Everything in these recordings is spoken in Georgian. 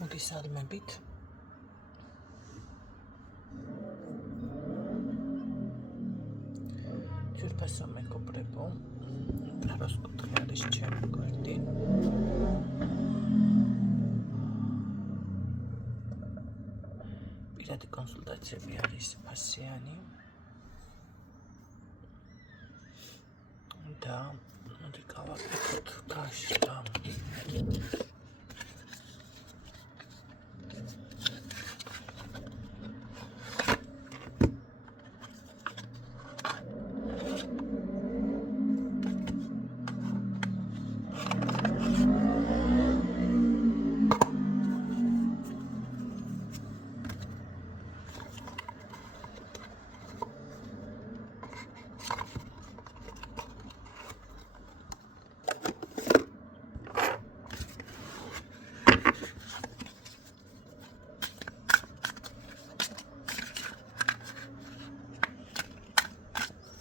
მოგესალმებით. Ძვირფასო მეგობრებო, ტაროს კუთხე არის ჩემი გვერდი. პირადი კონსულტაციები არის ფასიანი და მოდი გავაკეთოთ გაშლა.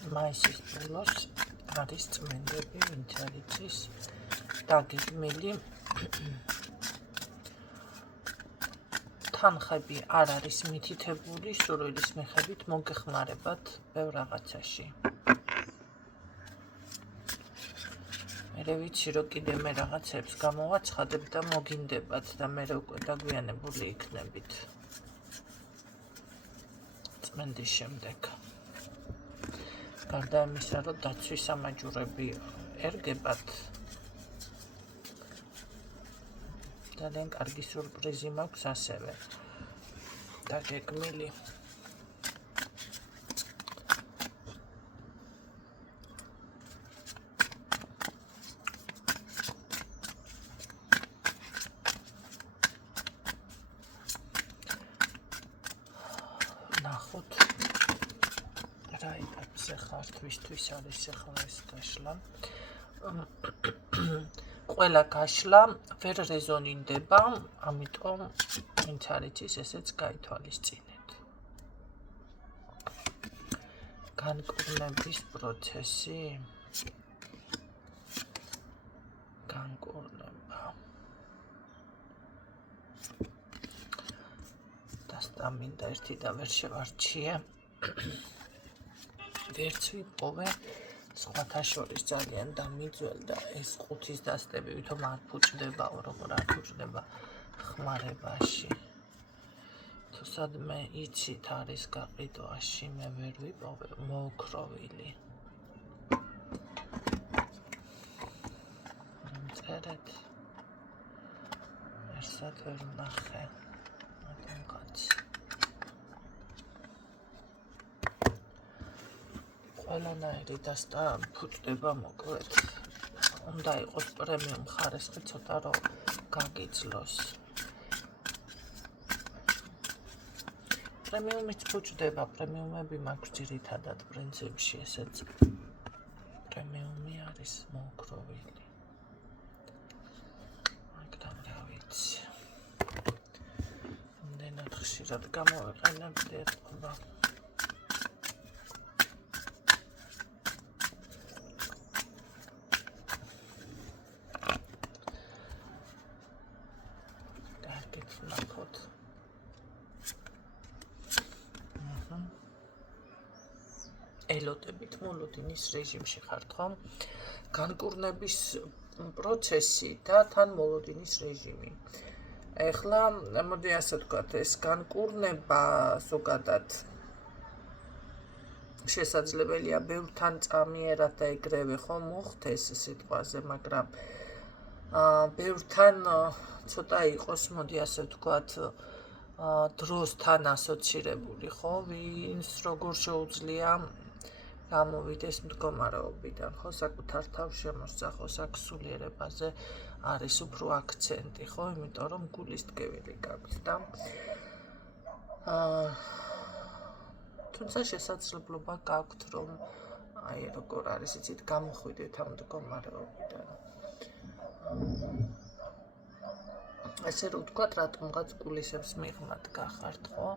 მაისის ბოლოს არის წმენდები, ვინც არ იცის, დაგეგმილი. თანხები არ არის მითითებული, სურვილის მიხედვით მოგეხმარებათ ბევრ რაღაცაში. მე ვიცი, რომ კიდე მე რაღაცებს გამოვაცხადებ და მოგინდებათ და მე უკვე დაგვიანებული იქნებით წმენდის შემდეგ. გარდა იმისა, რომ დაცვის სამაჯურები ერგებათ, ძალიან კარგი სურპრიზი მაქვს ასევე დაგეგმილი. ნახოთ რა ეტაპზე ხართ, ვისთვის არის ახლა ეს გაშლა. ყველა გაშლა ვერ რეზონინდება, ამიტომ ვინც არ იცის, ესეც გაითვალისწინეთ. განკურნების პროცესი, განკურნება. დასტამინდა ერთი და ვერ შევარჩიე. ვერც ვიპოვე, სხვათა შორის ძალიან დამიძველდა ეს ყუთის დასტები, ვითომ არ ფუჭდებაო, როგორ არ ფუჭდება ხმარებაში. თუ სადმე იცით არის გაყიდვაში, მე ვერ ვიპოვე მოოქროვილი. წერეთ. ერთად ვერ ვნახე. ყველანაირი დასტა ფუჭდება, მოკლედ. უნდა იყოს პრემიუმ ხარისხი, ცოტა რომ გაგიძლოს. პრემიუმიც ფუჭდება, პრემიუმები მაქვს ძირითადად პრინციპში, ესეც პრემიუმი არის მოოქროვილი. მაგრამ რა ვიცი. იმდენად ხშირად გამოვიყენებდი ეთყობა. ელოდებით მოლოდინის რეჟიმში ხართ, ხო? განკურნების პროცესი და თან მოლოდინის რეჟიმი. ეხლა მოდი ასე ვთქვათ, ეს განკურნება ზოგადად შესაძლებელია ბევრთან წამიერად და ეგრევე ხო მოხდეს სიტყვაზე, მაგრამ ბევრთან ცოტა იყოს, მოდი ასე ვთქვათ, დროსთან ასოცირებული, ხო? ვინც როგორ შეუძლია გამოვიდეს მდგომარეობიდან, ხო, საკუთარ თავს შემოსწახოს, აქ სულიერებაზე არის უფრო აქცენტი, ხო, იმიტომ რომ გულის ტკივილი გაქვთ და თუმცა შესაძლებლობა გაქვთ, რომ აი როგორ არის, იცით, გამოხვიდეთ ამ მდგომარეობიდან. ესე რომ ვთქვათ, რატომღაც გულისებს მიღმად გახართ, ხო?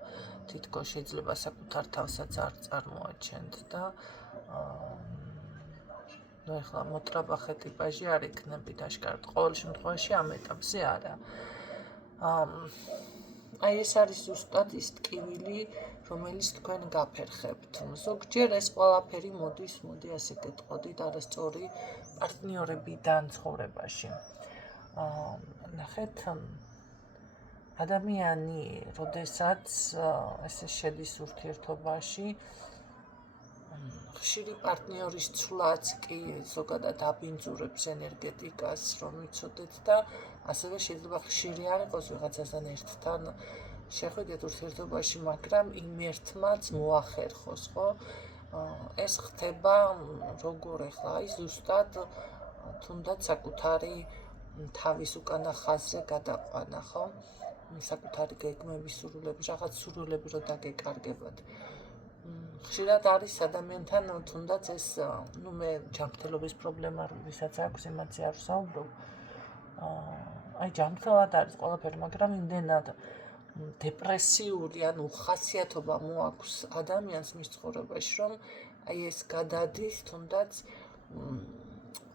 თითქოს შეიძლება საკუთარ თავსაც არ წარმოაჩენთ და ნუ ეხლა მოტრაბახე ტიპაჟი არ იქნებით აშკარად. ყოველ შემთხვევაში ამ ეტაპზე არა. აი ეს არის ზუსტად ის ტკივილი, რომელიც თქვენ გაფერხებთ. ზოგჯერ ეს ყველაფერი მოდი ასე გეტყოდით, არასწორი პარტნიორებიდან ცხოვრებაში. ნახეთ, ადამიანი, როდესაც ესე შედის ურთიერთობაში, ხშირი პარტნიორის ცვლაც კი ზოგადად აბინძურებს ენერგეტიკას, რომ იცოდეთ და ასევე შეიძლება ხშირი არ იყოს ვიღაცასთან ერთთან შეხვედრით ურთიერთობაში, მაგრამ იმ ერთმაც მოახერხოს, ხო? ეს ხდება როგორ ახლა, აი ზუსტად თუნდაც საკუთარი თავის უკანა ხაზზე გადაყვანა, ხო? საკუთარი გეგმების სურვილები, რაღაც სურვილები რო დაგეკარგებათ. ხშირად არის ადამიანთან თუნდაც ეს, მე ჯანმრთელობის პრობლემა ვისაც აქვს, იმაზე არ ვსაუბრობ. აი ჯანმრთელად არის ყველაფერი, მაგრამ იმდენად დეპრესიული ან უხასიათობა მოაქვს ადამიანს მის ცხოვრებაში, რომ აი ეს გადადის თუნდაც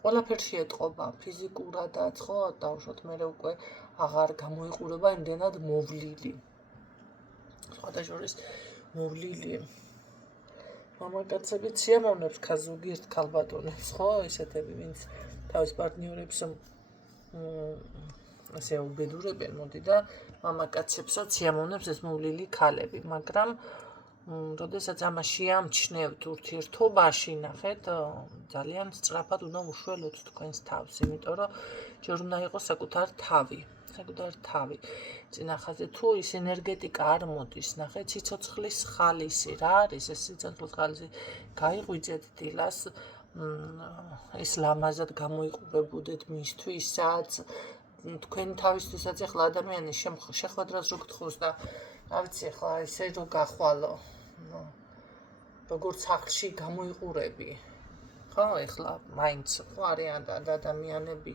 ყველაფერში ეტყობა, ფიზიკურადაც, ხო, დავუშვათ მე უკვე აღარ გამოიყურება იმდენად მოვლილი. სხვადასხვა მოვლილი მამაკაცები სიამოვნებს ზოგიერთ ქალბატონებს, ხო, ესეთები, ვინც თავის პარტნიორებს ასე უბედურებენ, მოდი და მამაკაცებსაც სიამოვნებს ეს მოვლილი ქალები, მაგრამ როდესაც ამას შეამჩნევთ ურთიერთობაში, ნახეთ, ძალიან სწრაფად უნდა უშველოთ თქვენს თავს, იმიტომ რომ ჯერ უნდა იყოს საკუთარი თავი. წინახაზე თუ ის ენერგეტიკა არ მოდის, ნახეთ, სიცოცხლის ხალისი რა არის ეს სიცოცხლის ხალისი? გაიღვიძეთ დილას, ეს ლამაზად გამოიყურებოდეთ მისთვის, სადაც თქვენ თავისთვისაც ახლა ადამიანის შეხვედრას რო გთხოვს და რა ვიცი, ახლა ესე რო გახვალო, როგორც სახლში გამოიყურები, ხო, ახლა მაინც ხო არიან ადამიანები,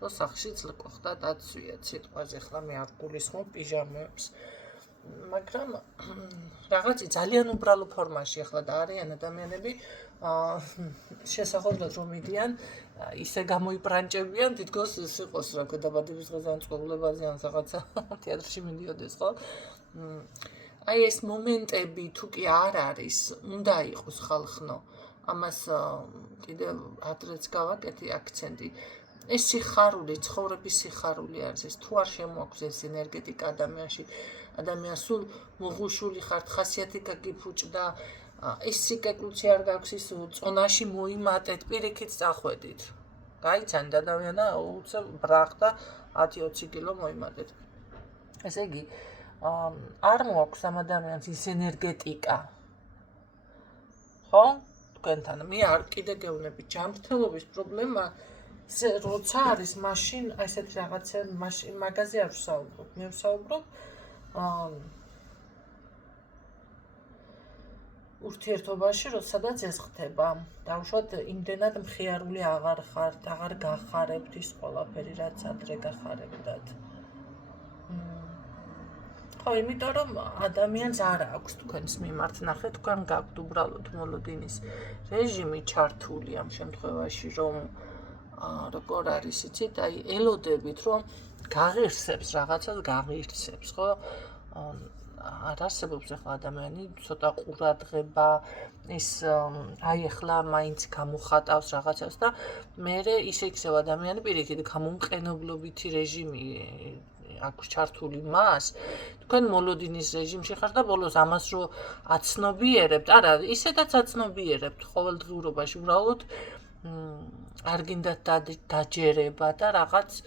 რომ სახლშიც ყოფდა დაცვიათ სიტყვაზე, ახლა მე არ გულისხმობ პიჟამებს, მაგრამ რაღაცი ძალიან უბრალო ფორმაში ახლა და არიან ადამიანები, შესაძლოა რომ მიდიან, ისე გამოიპრანჭებიან, თითქოს ის იყოს რა ქვედაბადების დღეზე ან წყობლებაზე ან რაღაცა თეატრში მიდიოდეს, ხო? აი ეს მომენტები თუ კი არ არის, უნდა იყოს ხალხნო. ამას კიდევ ადრეც გავაკეთე აქცენტი. ეს სიხარული, ცხოვრების სიხარული არის, ეს თუ არ შემოაქვს ეს ენერგეტიკა ადამიანს სულ მოღუშული ხართ, ხასიათი გაგიფუჭდა, ეს სიკეკლუცი არ გაქვს, ის წონაში მოიმატეთ, პირიქით წახვედით. გაიცანით ადამიანა, უცებ ბრახ და 10-20 კილო მოიმატეთ. ესე იგი, არ მოაქვს ამ ადამიანს ის ენერგეტიკა. ხო? თქვენთან მე არ კიდე გეუბნები, ჯანმრთელობის პრობლემა როცა არის მაშინ ესეთი რაღაცა, მაშინ მაგაზე არ ვსაუბრობ. მე ვსაუბრობ ურთიერთობაში, სადაც ეს ხდება. დავუშვათ, იმდენად მხიარული აღარ ხართ, აღარ გახარებთ ის ყველაფერი, რაც ადრე გახარებდათ. ხო, იმიტომ რომ ადამიანს არ აქვს თქვენს მიმართ, ნახეთ, თქვენ გაქვთ უბრალოდ მოლოდინის რეჟიმი ჩართული ამ შემთხვევაში, რომ როგორ არის, იცით, აი ელოდებით, რომ გაღირსებს რაღაცას, ხო? არ არსებობს ახლა ადამიანი, ცოტა ყურადღება, ის აი ახლა მაინც გამოხატავს რაღაცას და მერე ისე იქცევა ადამიანი პირიქით გამომყენებლობითი რეჟიმი აქვს ჩართული მას, თქვენ მოლოდინის რეჟიმში ხართ და ბოლოს ამას რო აცნობიერებთ, არა, ისედაც აცნობიერებთ ყოველდღიურობაში, უბრალოდ არ გინდათ დაჯერება და რაღაც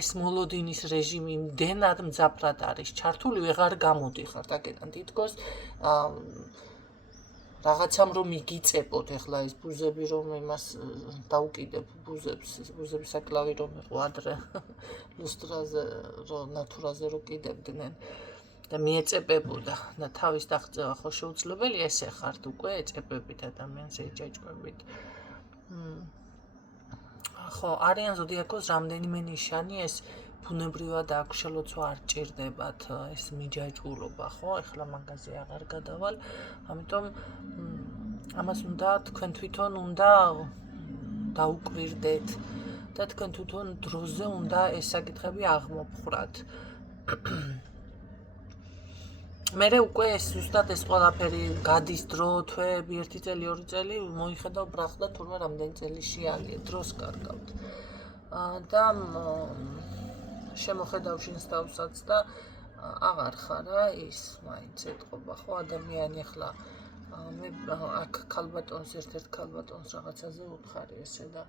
ეს მოლოდინის რეჟიმი იმდენად მძაფრად არის ჩართული, ვეღარ გამოდიხართ აქედან თითქოს რაღაცამ რომ იგიწებოთ ახლა ეს ბუზები რომ იმას დაუკიდებ ბუზების საკლავი რომ იყო ადრე ლუსტრაზე რომ ნატურაზე რომ კიდებდნენ და მიეწებებოდა და თავის დაღწევა ხო შეუძლებელია ესე ხართ უკვე ეწებებით ადამიანს ეჭეჭებით ხო არიან ზოდიაქოს რამდენიმე ნიშანი ეს ბუნებრივად აქ შელოცვა არ ჭირდებათ ეს მიჯაჭვურობა ხო ეხლა მაგაზე აღარ გადავალ ამიტომ ამას უნდა თქვენ თვითონ უნდა დაუკვირდეთ და თქვენ თვითონ დროზე უნდა ეს საკითხები აღმოფხრათ მერე უკვე ეს ზუსტად ეს ყველაფერი გადის დრო, თვეები, 1 წელი, 2 წელი მოიხედავ ბრახდა თურმე რამდენი წელი შეალია, დროს კარგავთ. და შემოხედავ შინს თავსაც და აღარ ხარ რა ის მაინც ეთყობა ხო ადამიანი ახლა მე აქ ქალბატონს ერთ-ერთ ქალბატონს რაღაცაზე უთხარი ესე და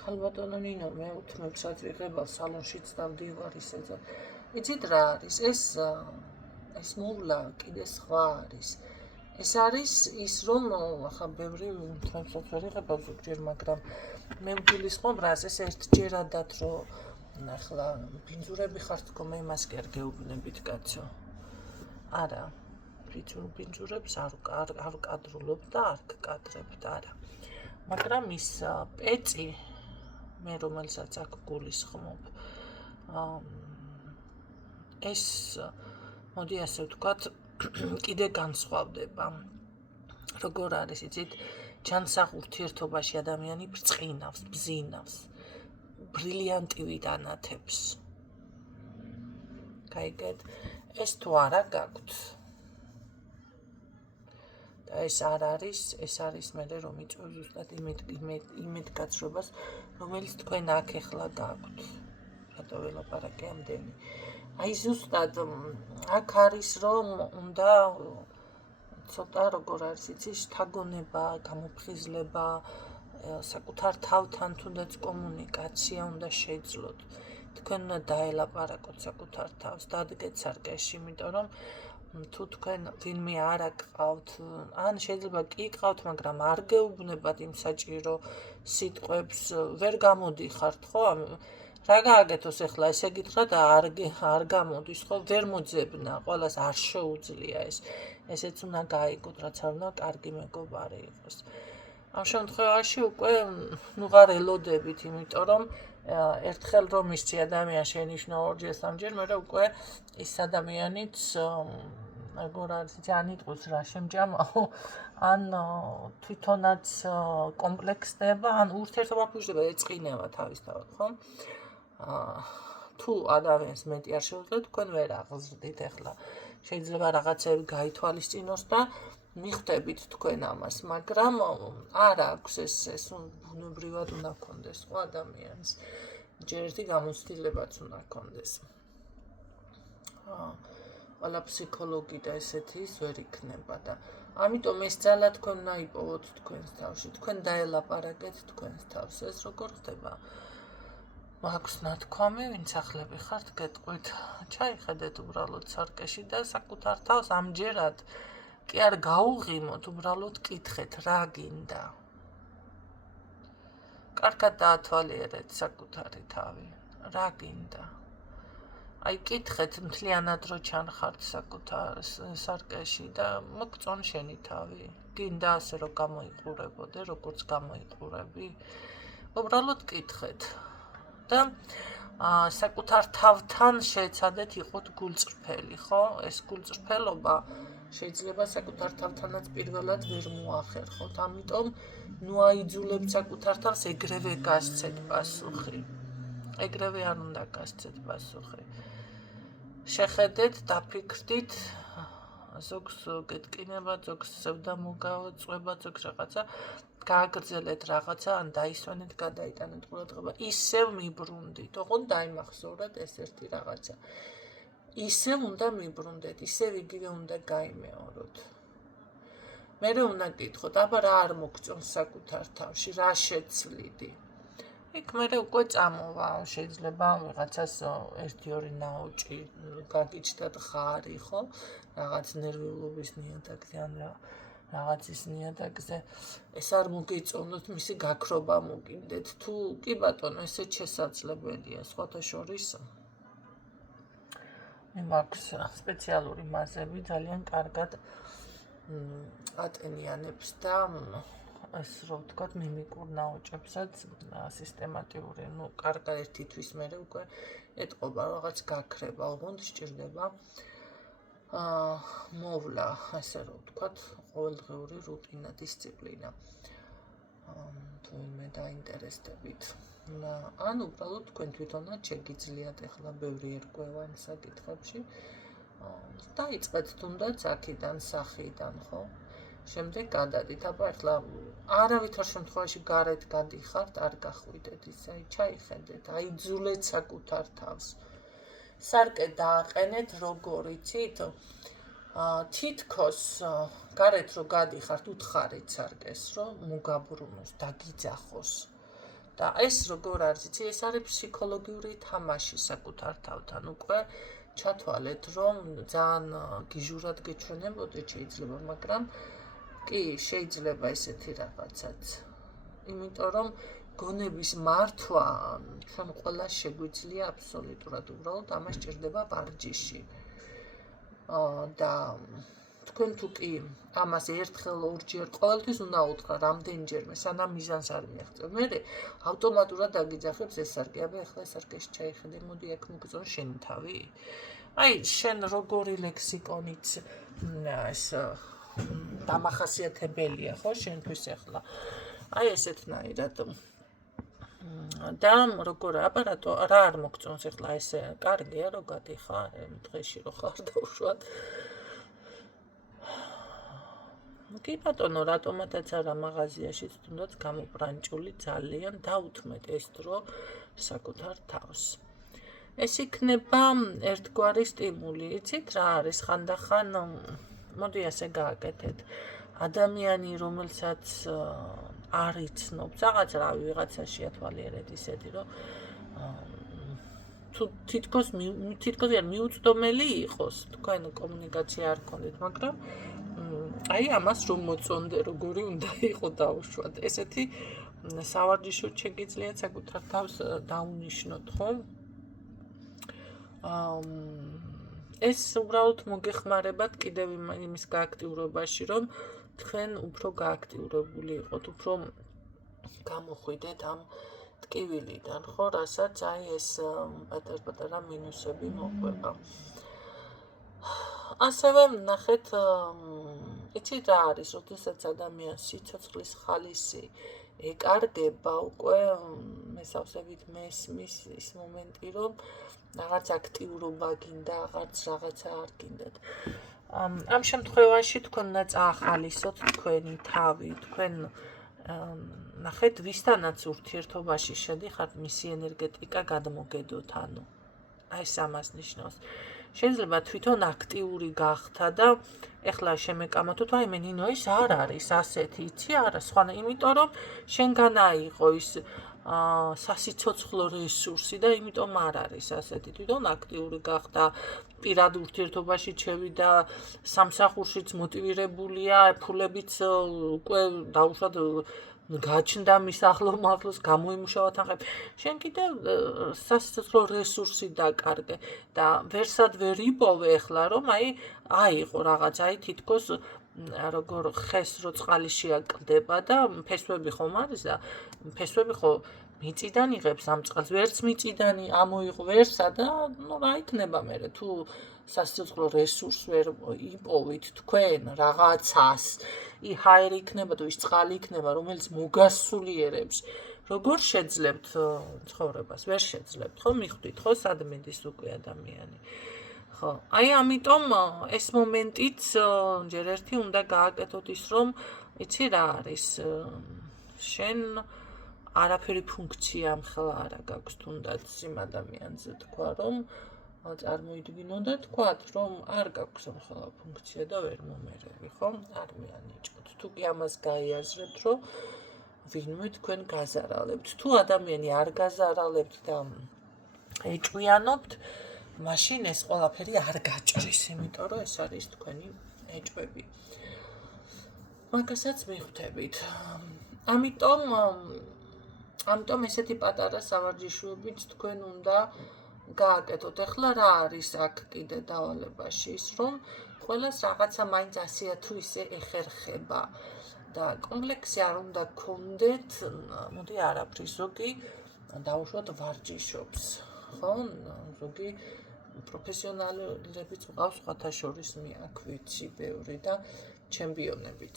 ქალბატონო ნინო მე უთმებსაც ვიღებავ სალონშიც დავდივარ ისე და იცით რა არის ეს მოვლა კიდე სხვა არის ეს არის ის რომ ახლა ბევრი უთმებსაც ვერ იღებავ ზოგჯერ მაგრამ მე ვგულისხმობ რას ეს ერთჯერადად რომ ახლა ბინძურები ხართ თქო მე იმას კი არ გეუბნებით კაცო არა ბინძურებს არ კადრულობ და არ გკადრებთ არა მაგრამ ის პეწი მე რომელსაც აქ გულისხმობ ეს მოდი ასე ვთქვათ კიდე განსხვავდება როგორ არის იცით ჯანსაღ ურთიერთობაში ადამიანი ბრწყინავს ბზინავს ბრილიანტივით ანათებს. გაიგეთ, ეს თუ არა გაქვთ. და ეს არ არის, ეს არის მერე რომ იწვევს ზუსტად იმედგაცრობას, რომელიც თქვენ აქ ახლა გაქვთ. რატო ველაპარაკე ამდენი. აი ზუსტად აქ არის რომ უნდა ცოტა როგორ არის იცი შთაგონება, გამოფხიზლება საკუთარ თავთან თუნდაც კომუნიკაცია უნდა შეძლოთ. თქვენ უნდა დაელაპარაკოთ საკუთარ თავს, დადგეთ სარკეში, იმიტომ რომ თუ თქვენ ვინმე არ აკყავთ, ან შეიძლება კი ყავთ, მაგრამ არ გეუბნებათ იმ საჭირო სიტყვებს, ვერ გამოდიხართ, ხო? რა გააკეთოს ახლა ესე გითხრათ არ გამოდის, ხო? ვერ მოძებნა, ყველას არ შეუძლია ეს. ესეც უნდა გაიგოთ, რაც არ უნდა კარგი მეგობარი იყოს. ამ შემთხვევაში უკვე ნუღარ ელოდებით, იმიტომ რომ ერთხელ რომ ისცი ადამიან შენიშნა ორჯერ სამჯერ, მერე უკვე ის ადამიანიც როგორ არის ძალიან იტყვის რა შემჯამაო, ან თვითონაც კომპლექსდება, ან ურთიერთობა ფუძდება, ეწყინება თავისთავად, ხო? თუ ადამიანს მეტი არ შეუძლიათ, თქვენ ვერ აღზრდით ახლა. შეიძლება რაღაცები გაითვალისწინოს და მიხვდებით თქვენ ამას, მაგრამ არ აქვს ეს ბუნებრივად უნდა გქონდეს ხო ადამიანს. ჯერ ერთი გამოცდილებაც უნდა გქონდეს. ყველა ფსიქოლოგი და ესეთი ის ვერ იქნება და ამიტომ ეს ძალა თქვენ უნდა იპოვოთ თქვენს თავში. თქვენ დაელაპარაკეთ თქვენს თავს. ეს როგორ ხდება? მაქვს ნათქვამი, ვინც ახლები ხართ, გეტყვით. ჩაიხედეთ უბრალოდ სარკეში და საკუთარ თავს ამჯერად კი არ გაუღიმოთ, უბრალოდ კითხეთ, რა გინდა. კარგად დაათვალიერეთ საკუთარი თავი, რა გინდა. აი კითხეთ მთლიანად რო ჩანხართ საკუთარ სარკეში და მოგწონ შენი თავი. გინდა ასე რომ გამოიყურებოდე, როგორც გამოიყურები. უბრალოდ კითხეთ. და საკუთარ თავთან შეეცადეთ იყოთ გულწრფელი, ხო? ეს გულწრფელობა შეიძლება საკუთარ თავთანაც პირველად ვერ მოახერხოთ, ამიტომ ნუ აიძულებთ საკუთარ თავს ეგრევე გასცეთ პასუხი. ეგრევე არ უნდა გასცეთ პასუხი. შეხედეთ, დაფიქრდით, ზოგს გეტკინება, ზოგს ზევდა მოგაწყვება, ზოგს რაღაცა გააგრძელეთ რაღაცა, ან დაისვენეთ, გადაიტანეთ ყურადღება, ისევ მიბრუნდით, ოღონდ დაიმახსოვრეთ ეს ერთი რაღაცა. ისევ უნდა მიბრუნდეთ, ისევ იგივე უნდა გაიმეოროთ. მერე უნდა გითხოთ, აბა რა არ მოგწონს საკუთარ თავში, რა შეცვლიდი. იქ მერე უკვე წამოვა, შეიძლება ვიღაცას 1-2 ნაოჭი გაგიჩნდათ ხარი, ხო? რაღაც ნერვიულობის ნიადაგზე ან რაღაცის ნიადაგზე. ეს არ მოგეწონოთ, მისი გაქრობა მოგინდეთ. თუ კი ბატონო, ესეც შესაძლებელია, სხვათა შორის მე მაქვს სპეციალური მაზები, ძალიან კარგად ატენიანებს და ეს რო ვთქვათ, მიმიკურ ნაოჭებსაც სისტემატიური, კარგად ერთი თვის მერე უკვე ეტყობა რაღაც გაქრება, ოღონდ სჭირდება მოვლა, ასე რომ ვთქვათ, ყოველდღიური რუტინა, დისციპლინა. თუ მე დაინტერესდებით. ან უბრალოდ თქვენ თვითონაც შეგიძლიათ ახლა ბევრი ერკვევა იმ საკითხებში. დაიწყეთ თუნდაც აქედან სახიდან, ხო? შემდეგ გადადით, აბა ახლა არავითარ შემთხვევაში გარეთ გადიხართ, არ გახვიდეთ ისე, ჩაიხედეთ, აიძულეთ საკუთარ თავს. სარკე დააყენეთ, როგორ იცით? თითქოს გარეთ რო გადიხართ, უთხარით სარკეს, რომ მოგაბრუნოს, დაგიძახოს. და ეს როგორ არის, იცი, ეს არის ფსიქოლოგიური თამაში საკუთარ თავთან. უკვე ჩათვალეთ, რომ ძალიან გიჟურად გეჩვენებოდეთ შეიძლება, მაგრამ კი, შეიძლება ესეთი რაღაცაც. იმიტომ რომ გონების მართვა ჩვენ ყველას შეგვიძლია აბსოლუტურად, უბრალოდ ამას სჭირდება ვარჯიში. და თქვენ თუ კი ამას ერთხელ ორჯერ ყოველთვის უნდა უთხრა რამდენჯერმე, სანამ მიზანს არ მიაღწევ. მერე ავტომატურად დაგიძახებს ეს სარკე, აბა ახლა ეს სარკეში ჩაიხედე, მოდი აქ მოგწონ შენი თავი. აი, შენ როგორი ლექსიკონიც ეს დამახასიათებელია, ხო, შენთვის ახლა. აი ესეთნაირად. და როგორ აპარატო რა არ მოგწონს ახლა ესე კარგია რომ გადიხარ დღეში რო ხარ დავუშვათ. კი ბატონო, რატომაც არა მაღაზიაშიც თუნდაც გამოპრანჭული ძალიან დაუთმეთ ეს დრო საკუთარ თავს. ეს იქნება ერთგვარი სტიმული, იცით რა არის ხანდახან მოდი ასე გააკეთეთ. ადამიანი რომელსაც არ იცნობთ, რაღაც რავი ვიღაცაში ათვალიერეთ ისეთი, რომ თუ თითქოს მიუწვდომელი იყოს, თქვენ კომუნიკაცია არ გქონდეთ, მაგრამ აი ამას რომ მოწონდე, როგორი უნდა იყო დავუშვათ. ესეთი სავარჯიშოდ შეგიძლიათ საკუთარ თავს დაუნიშნოთ, ხო? ეს უბრალოდ მოგეხმარებათ კიდევ იმის გააქტიურებაში, რომ თქვენ უფრო გააქტიურებული იყოთ, უფრო გამოხვიდეთ ამ ტკივილიდან, ხო, რასაც აი ეს პატარ-პატარა მინუსები მოყვება. ასევე ნახეთ, იცი რა არის, როდესაც ადამიანს სიცოცხლის ხალისი ეკარგება, უკვე მესავსებით მესმის ის მომენტი, რომ რაღაც აქტიურობა გინდა, რაღაცა არ გინდათ. ამ შემთხვევაში თქვენ უნდა წაახალისოთ თქვენი თავი, თქვენ ნახეთ ვისთანაც ურთიერთობაში შედიხართ, მისი ენერგეტიკა გადმოგედოთ, ანუ აი ეს ამას ნიშნავს. შეიძლება თვითონ აქტიური გახთა და ეხლა შემეკამათოთ, აი მე ნინო ეს არ არის ასეთი, იცი არა, სხვა, იმიტომ რომ შენგან აიღო ის სასიცოცხლო რესურსი და იმიტომ არ არის ასეთი. თვითონ აქტიური გახდა, პირად ურთიერთობაში შევიდა, სამსახურშიც მოტივირებულია, ფულებიც უკვე დაუშვათ გაჩნდა მის ახლოს გამოიმუშავა თანხები. შენ კიდევ სასიცოცხლო რესურსი დაკარგე და ვერსად ვერ იპოვე ახლა რომ აიღო რაღაც, აი თითქოს როგორ ხეს რო წყალი შეაკლდება და ფესვები ხომ არის და ფესვები ხო მიწიდან იღებს ამ წყალს, ვერც მიწიდან ამოიღო ვერსა და ნუ რა იქნება მერე თუ სასიცოცხლო რესურსს ვერ იპოვით თქვენ რაღაცას, ჰაერი იქნება თუ ის წყალი იქნება, რომელიც მოგასულიერებს, როგორ შეძლებთ ცხოვრებას? ვერ შეძლებთ, ხო, მიხვდით, ხო, სად მიდის უკვე ადამიანი. ხო, აი ამიტომ ეს მომენტიც ჯერ ერთი უნდა გააკეთოთ ის, რომ იცი რა არის, შენ არაფერი ფუნქცია მხლა არა გაქვს თუნდაც იმ ადამიანზე თქვა, რომ წარმოიდგინო და თქვათ, რომ არ გაქვს მხლა ფუნქცია და ვერ მომერევი, ხო? არ მიანიჭოთ. თუ კი ამას გაიაზრებთ, რომ ვინმე თქვენ გაზარალებთ. თუ ადამიანი არ გაზარალებთ და ეჭვიანობთ, მაშინ ეს ყველაფერი არ გაჭრის, იმიტომ რომ ეს არის თქვენი ეჭვები. მაგასაც მიხვდებით. ამიტომ ესეთი პატარა სავარჯიშოებიც თქვენ უნდა გააკეთოთ. ახლა რა არის აქ კიდე დავალებაში ის, რომ ყველას რაღაცა მაინც ასეა თუ ისე ეხერხება და კომპლექსი არ უნდა გქონდეთ, მოდი არაფრის, ზოგი დაუშვათ ვარჯიშობს, ხო? ზოგი პროფესიონალებიც ყავს, სხვათა შორის მე აქ ვიცი ბევრი და ჩემპიონებიც.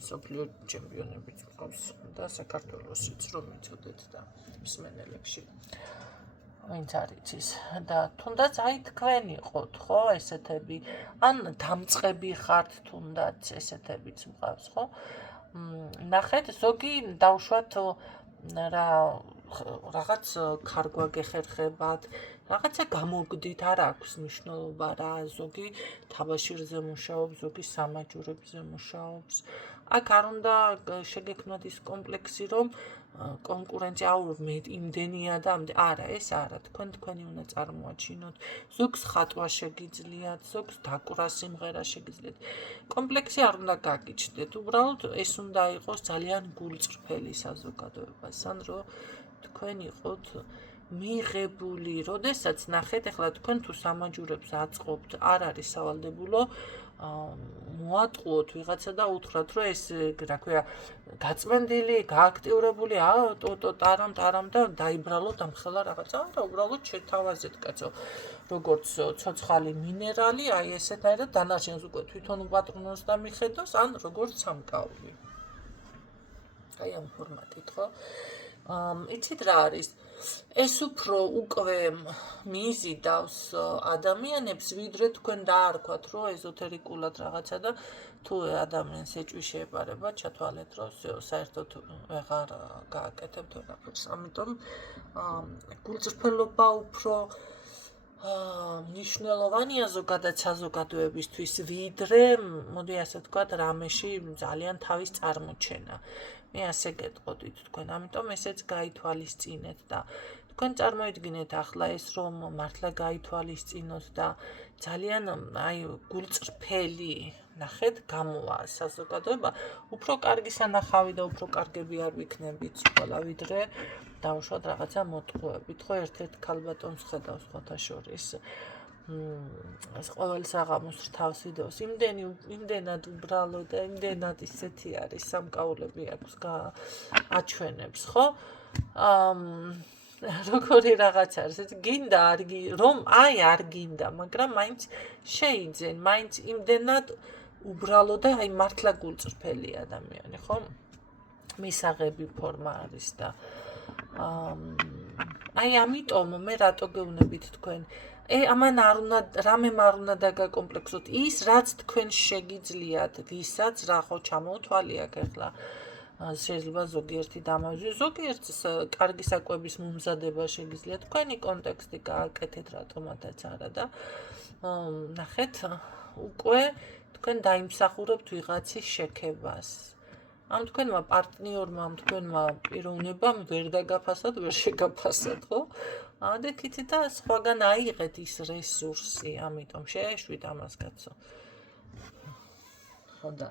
მსოფლიო ჩემპიონებიც მყავს და საქართველოსიც რომ მიწოდეთ და მსმენელებში ვინც არ იცის და თუნდაც აი თქვენ იყოთ ხო ესეთები ან დამწყები ხართ თუნდაც ესეთებიც მყავს ხო ნახეთ ზოგი დავშვათ რაღაც ქარგვა გეხერხებათ რაღაცა გამოგდით არ აქვს მნიშვნელობა რა ზოგი თაბაშირზე მუშაობს ზოგი სამაჯურებზე მუშაობს აქ არ უნდა შეგექმნათ ის კომპლექსი რომ კონკურენცია იმდენია და არა ეს არა თქვენი უნდა წარმოაჩინოთ ზოგს ხატვა შეგიძლიათ ზოგს დაკვრა სიმღერა შეგიძლიათ კომპლექსი არ უნდა გაგიჩნდეთ უბრალოდ ეს უნდა იყოს ძალიან გულწრფელი საზოგადოებასთან რომ თქვენ იყოთ მიღებული როდესაც ნახეთ ახლა თქვენ თუ სამაჯურებს აწყობთ არ არის სავალდებულო მოატყუოთ ვიღაცა და უთხრათ რომ ეს რა ქვია გაწმენდილი გააქტიურებული ტარამ და დაიბრალოთ ამ ხელა რაღაცა და უბრალოდ შეთავაზეთ კაცო როგორც ცოცხალი მინერალი აი ესეთაირად დანარჩენს უკვე თვითონ უპატრონოს და მიხედოს ან როგორც სამკაული აი ამ ფორმატით ხო იცით რა არის ეს უფრო უკვე მიიზიდავს ადამიანებს ვიდრე თქვენ დაარქვათ რომ ეზოთერიკულად რაღაცა და თუ ადამიანს ეჭვი შეეპარება ჩათვალეთ რომ საერთოდ ვეღარ გააკეთებთ ვერაფერს ამიტომ გულწრფელობა უფრო მნიშვნელოვანია ზოგადად საზოგადოებისთვის ვიდრე მოდი ასე ვთქვათ რამეში ძალიან თავის წარმოჩენა მე ასე გეტყოდით თქვენ ამიტომ ესეც გაითვალისწინეთ და თქვენ წარმოიდგინეთ ახლა ეს რომ მართლა გაითვალისწინოთ და ძალიან აი გულწრფელი ნახეთ გამოვა საზოგადოება უფრო კარგი სანახავი და უფრო კარგები არ ვიქნებით ყველა ვიდრე დავუშვათ რაღაცა მოტყუებით ხო ერთ-ერთ ქალბატონს ხედავს სხვათა შორის ეს ყოველ საღამოს რთავს ვიდეოს იმდენად უბრალო და იმდენად ისეთი არის სამკაულები აქვს აჩვენებს ხო როგორი რაღაც არის ეს გინდა რომ არ გინდა მაგრამ მაინც შეიძენ მაინც იმდენად უბრალო და აი მართლა გულწრფელი ადამიანი ხო მისაღები ფორმა არის და აი ამიტომ მე რატო გეუბნებით თქვენ ამან რამემ არ უნდა დაგაკომპლექსოთ ის რაც თქვენ შეგიძლიათ ვისაც რა ხო ჩამოუთვალი აქ ახლა შეიძლება ზოგიერთი დამავიძო ზოგიერთს კარგი საკვების მომზადება შეგიძლიათ თქვენი კონტექსტი გააკეთეთ რატომათაც არა და ნახეთ უკვე თქვენ დაიმსახურებთ ვიღაცის შექებას ამ თქვენმა პარტნიორმა ამ თქვენმა პიროვნებამ ვერ დაგაფასად ვერ შეგაფასად ხო და კიცი და სხვაგან აიღეთ ის რესურსი ამიტომ შეეშვით ამას კაცო ხო და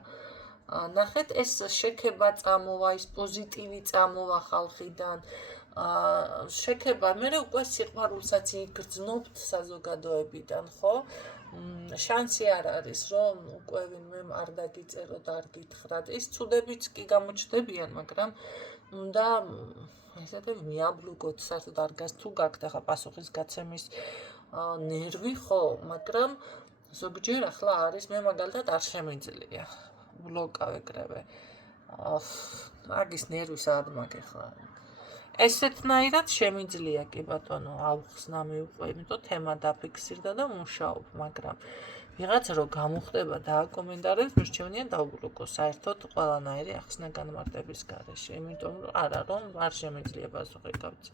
ნახეთ ეს შექება წამოვა ის პოზიტივი წამოვა ხალხიდან შექება მე უკვე სიყვარულსაც იგრძნობთ საზოგადოებიდან ხო შანსი არ არის რომ უკვე ვინმე არ დაგიწეროთ არ გითხრათ ის ცუდებიც კი გამოჩნდებიან მაგრამ უნდა ესეთი მიაბლუგოთ საერთოდ არ გას თუ გაქვთ ახლა პასუხის გაცემის ნერვი ხო მაგრამ ზოგჯერ ახლა არის მე მაგალითად არ შემიძლია ბლოკა ვეკრევე აგის ნერვი სად მაგეხლა ესეთნაირად შემიძლია კი ბატონო ავხსნა მივყვე იმიტომ თემა დაფიქსირდა და მუშაობ მაგრამ ვიღაცა რო გამოხდება და აკომენტარებს მირჩევნია დავბლოკო საერთოდ ყველანაირი ახსნა განმარტების გარეშე იმიტომ არა რომ არ შემიძლია პასუხი გავცე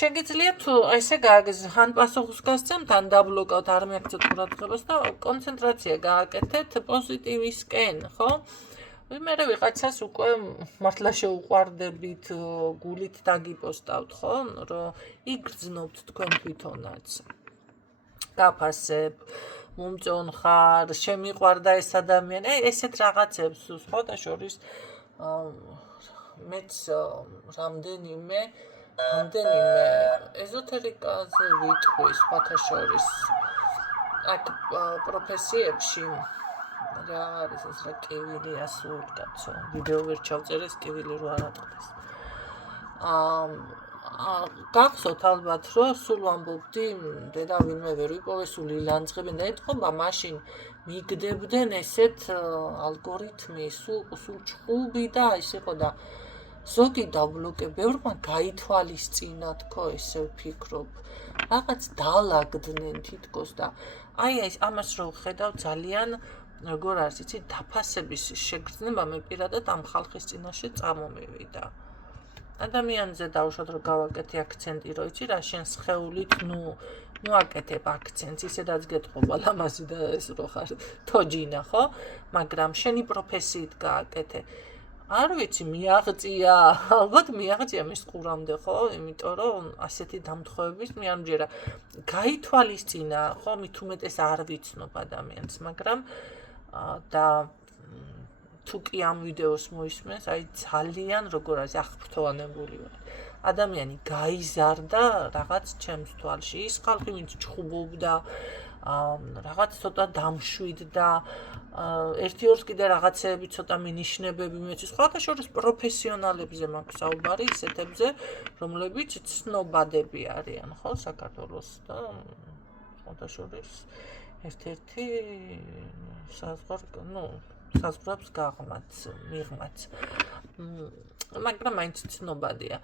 შეგიძლიათ თუ ესე ან პასუხს გასცემთ ან დაბლოკავთ არ მიაქცევთ ყურადღებას და კონცენტრაცია გააკეთეთ პოზიტივისკენ ხო მე ვიღაცას უკვე მართლა შეუყვარდებით გულით დაგიპოსტავთ ხო რომ იგრძნობთ თქვენ თვითონაც გაფასებ მომწონ ხარ შემიყვარდა ეს ადამიანი ესეთ რაღაცებს სხვათა შორის მეც რამდენიმე ეზოთერიკაზე ვიტყვი სხვათა შორის აქ პროფესიებში რა არის ეს რა კივილი ასულ კაცო ვიდეო ვერ ჩავწერეს კივილი რო არ ატყდეს გახსოვთ ალბათ, რომ სულ ვამბობდი, დედა ვინმე ვერ ვიპოვე, სულ ილანძღებენ და ეთქობა, მაშინ მიგდებდნენ ესეთ ალგორითმი, სულ ჩხუბი და ის იყო და ზოგი დაბლოკე, ბევრმა გაითვალისწინა თქო, ესე ვფიქრობ. რაღაც დაალაგდნენ თითქოს და აი ეს ამას რო ვხედავ ძალიან როგორ არის, იცი, დაფასების შეგრძნება მე პირადად ამ ხალხის წინაშე წამომივიდა. ადამიანზე დავუშვათ რომ გავაკეთე აქცენტი, რომ იცი რა შენ სხეულით, ნუ აკეთებ აქცენტს, ისედაც გეტყობა ლამაზი და ეს რო ხარ თოჯინა, ხო? მაგრამ შენი პროფესიით გააკეთე. არ ვიცი, მიაღწია, ალბათ მიაღწია მის ყურამდე, ხო? იმიტომ რომ ასეთი დამთხოვების მე არ მჯერა. გაითვალისწინა, ხო, მით უმეტეს არ ვიცნობ ადამიანს, მაგრამ და თუ კი ამ ვიდეოს მოისმენს, აი ძალიან როგორ არის აღფრთოვანებული ვარ. ადამიანი გაიზარდა რაღაც ჩემს თვალში. ის ხალხი, ვინც ჩხუბობდა, რაღაც ცოტა დამშვიდდა, ერთი-ორს კიდე რაღაცეები ცოტა მინიშნებები მეცის. სხვათა შორის პროფესიონალებზე მაქვს საუბარი, ისეთებზე, რომლებიც ცნობადები არიან, ხო, საქართველოს და სხვათა შორის ერთ-ერთი საზღვრებს მიღმაც. მაგრამ მაინც ცნობადია.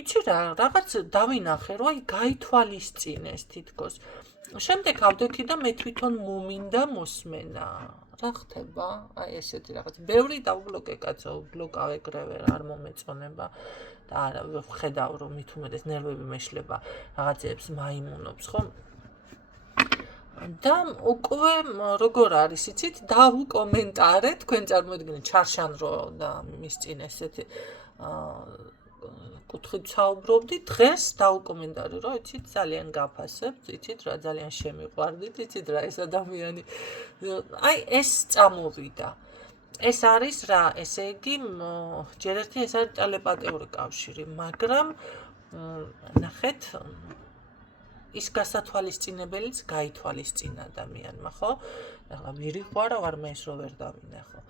იცი რა, რაღაც დავინახე, რომ აი გაითვალისწინეს თითქოს. შემდეგ ავდექი და მე თვითონ მომინდა მოსმენა. რა ხდება? აი ესეთი რაღაც. ბევრი დავბლოკე კაცო, ბლოკავ ეგრევე არ მომეწონება და არა ვხედავ რომ მით უმეტეს ნერვები მეშლება, რაღაცეებს მაიმუნობს, ხო? და უკვე როგორ არის, იცით, დავუკომენტარე, თქვენ წარმოიდგინეთ ჩარშანრო და მის წინ ესეთი კუთხით საუბრობდი, დღეს დავუკომენტარე, რომ იცით, ძალიან გაფასებთ, იცით რა, ძალიან შემიყვარდით, იცით რა, ეს ადამიანი. აი ეს წამოვიდა. ეს არის რა, ესე იგი, ჯერ ერთი ეს არის ტელეპათიური კავშირი, მაგრამ ნახეთ, ის გასათვალისწინებელიც გაითვალისწინა ადამიანმა, ხო? ახლა ვირიყვარა ვარ მე ეს რო ვერ დავინახო.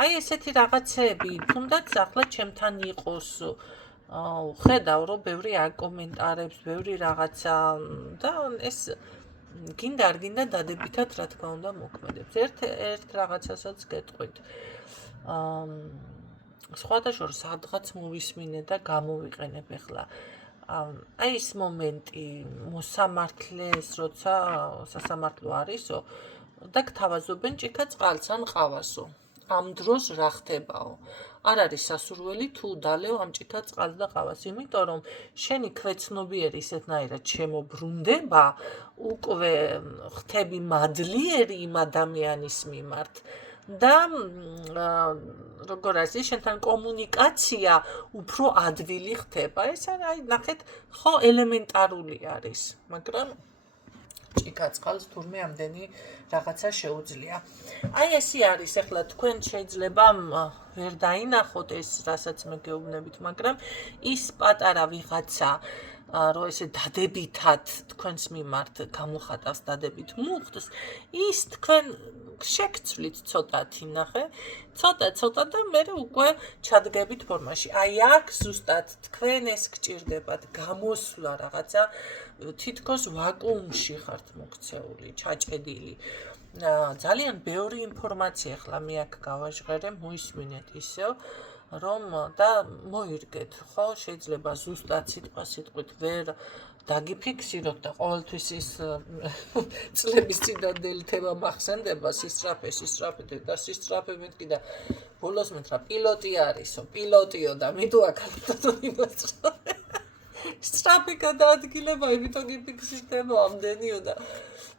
აი ესეთი რაღაცეები, თუნდაც ახლა ჩემთან იყოს, ხედავ რომ ბევრი აკომენტარებს, ბევრი რაღაცა და ეს გინდა არ გინდა დადებითად რა თქმა უნდა მოქმედებს. ერთ რაღაცასაც გეტყვით. სხვათა შორის სადღაც მოვისმინე და გამოვიყენებ ახლა. აი ეს მომენტი მოსამართლეს, როცა სასამართლო არისო და გთავაზობენ ჭიქა წყალს ან ყავასო. ამ დროს რა ხდებაო? არ არის სასურველი თუ დალევ ამ ჭიქა წყალს და ყავას, იმიტომ რომ შენი ქვეცნობიერი ისეთნაირად შემოbrunდება, უკვე ხთები მადლიერი იმ ადამიანის მიმართ. და როგორ არის, შენთან კომუნიკაცია უფრო ადვილი ხდება. ეს აი ნახეთ, ხო ელემენტარული არის, მაგრამ ჭიქა წყალს თურმე ამდენი რაღაცა შეუძლია. აი ესე არის, ახლა თქვენ შეიძლება ვერ დაინახოთ ეს, რასაც მე გეუბნებით, მაგრამ ის პატარა ვიღაცა რომ ესე დადებითად თქვენს მიმართ გამოხატავს დადებით მუხტს, ის თქვენ შეგცვლით ცოტათი, ნახე, ცოტა და მე უკვე ჩადგებით ფორმაში. აი აქ ზუსტად თქვენ ეს გჭირდებათ, გამოსვლა რაღაცა, თითქოს ვაკუუმში ხართ მოქცეული, ჩაჭედილი. ძალიან ბევრი ინფორმაცია ახლა მე აქ გავაჟღერე, მოისმინეთ ისევ, რომ და მოირგეთ, ხო, შეიძლება ზუსტად სიტყვით ვერ დაგიფიქსიროთ და ყოველთვის ის წლების წინანდელი თემა მახსენდება, სისწრაფე და სისწრაფებით კიდე ბოლოს მეტრა პილოტი არისო, პილოტიო და მიდუ აკალიტოთ სწრაფი გადაადგილება, იმიტომ გიფიქსირდება ამდენიო და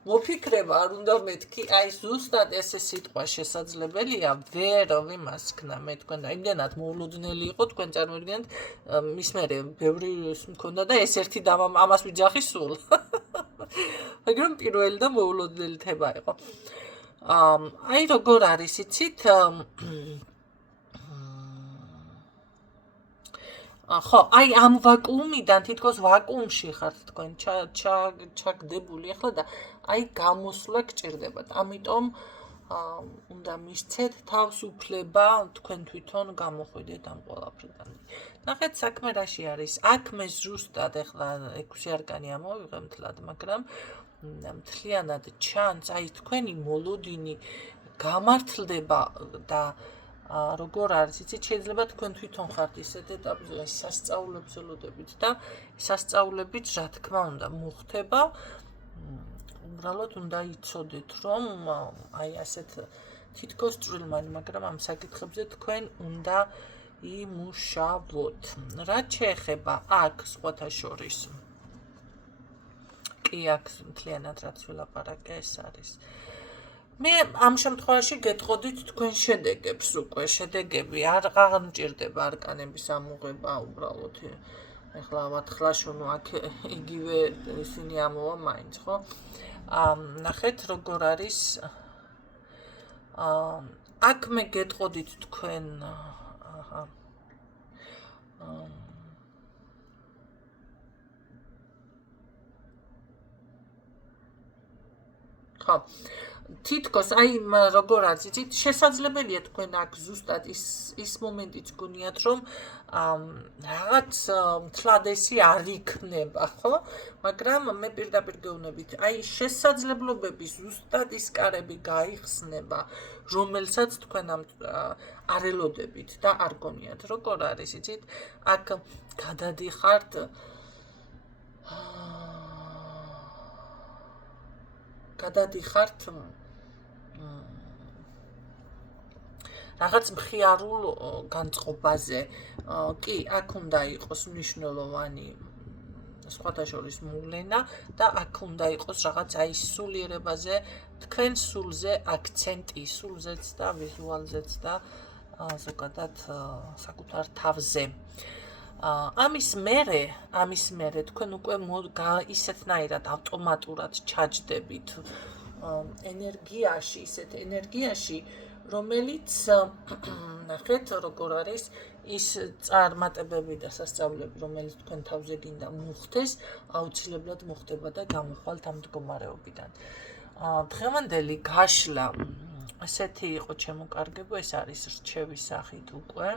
მოფიქრება არ უნდა მეთქი, აი ზუსტად ესე სიტყვა შესაძლებელია, ვერ ვიმასქნა მე თქვენ და იმდენად მოულოდნელი იყო, თქვენ წარმოიდგინეთ, მის მერე ბევრი მქონდა და ეს ერთი და ამას ვიძახი სულ. მაგრამ პირველი და მოულოდნელი თემა იყო. აი როგორ არის, იცით, ხო, აი ამ ვაკუუმიდან თითქოს ვაკუუმში ხართ თქვენ ჩაგდებული ახლა და აი გამოსვლა გჭირდებათ. ამიტომ უნდა მისცეთ თავს უფლება თქვენ თვითონ გამოხვიდეთ ამ ყველაფრიდან. ნახეთ საქმე რაში არის. აქ მე ზუსტად ეხლა 6 არკანი ამოვიღე მთლად, მაგრამ მთლიანად ჩანს, აი თქვენი მოლოდინი გამართლდება და როგორ არის, იცით, შეიძლება თქვენ თვითონ ხართ ისეთ ეტაპზე, სასწაულებს ველოდებით და სასწაულებით, რა თქმა უნდა, მოხდება. უბრალოდ უნდა იცოდეთ, რომ აი ასეთ თითქოს წვრილმანი, მაგრამ ამ საკითხებზე თქვენ უნდა იმუშავოთ. რაც შეეხება აქ სხვათა შორის. კი, აქ მთლიანად რაც ვილაპარაკე, ეს არის. მე ამ შემთხვევაში გეტყოდით თქვენ შედეგებს უკვე, შედეგები არ მჭირდება არკანების ამოღება, უბრალოდ ეხლა ვათხრაშონო აქ იგივე ისინი ამოვა მაინც, ხო? ნახეთ როგორ არის. აქ მე გეტყოდით თქვენ ხო თითქოს აი როგორ არის იცით შესაძლებელია თქვენ აქ ზუსტად ის მომენტიც გონიათ რომ რაღაც მთლადესი არ იქნება ხო მაგრამ მე პირდაპირ გეუბნებით აი შესაძლებლობების ზუსტად ის კარები გაიხსნება რომელსაც თქვენ არ ელოდებით და არ გონიათ როგორ არის იცით აქ გადადიხართ რაღაც მხიარულ განწყობაზე. კი, აქ უნდა იყოს მნიშვნელოვანი სხვათა შორის მოვლენა და აქ უნდა იყოს რაღაც აი სულიერებაზე, თქვენ სულზე აქცენტი, სულზეც და ვიზუალზეც და ზოგადად საკუთარ თავზე. ამის მერე თქვენ უკვე ისეთნაირად ავტომატურად ჩაჯდებით ენერგიაში, ისეთ ენერგიაში, რომელიც ნახეთ როგორ არის ის წარმატებები და სასწაულები, რომელიც თქვენ თავზე გინდა მოხდეს, აუცილებლად მოხდება და გამოხვალთ ამ მდგომარეობიდან. დღევანდელი გაშლა ესეთი იყო ჩემო კარგებო, ეს არის რჩევის სახით უკვე.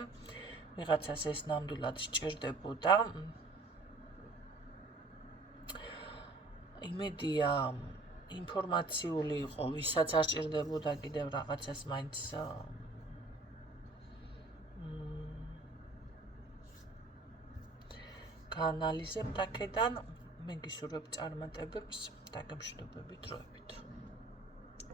ვიღაცას ეს ნამდვილად სჭირდებოდა. იმედია ინფორმაციული იყო, ვისაც არ სჭირდებოდა კიდევ რაღაცას მაინც გაანალიზებთ აქედან. მე გისურვებ წარმატებებს და გამშვიდობებით დროებით.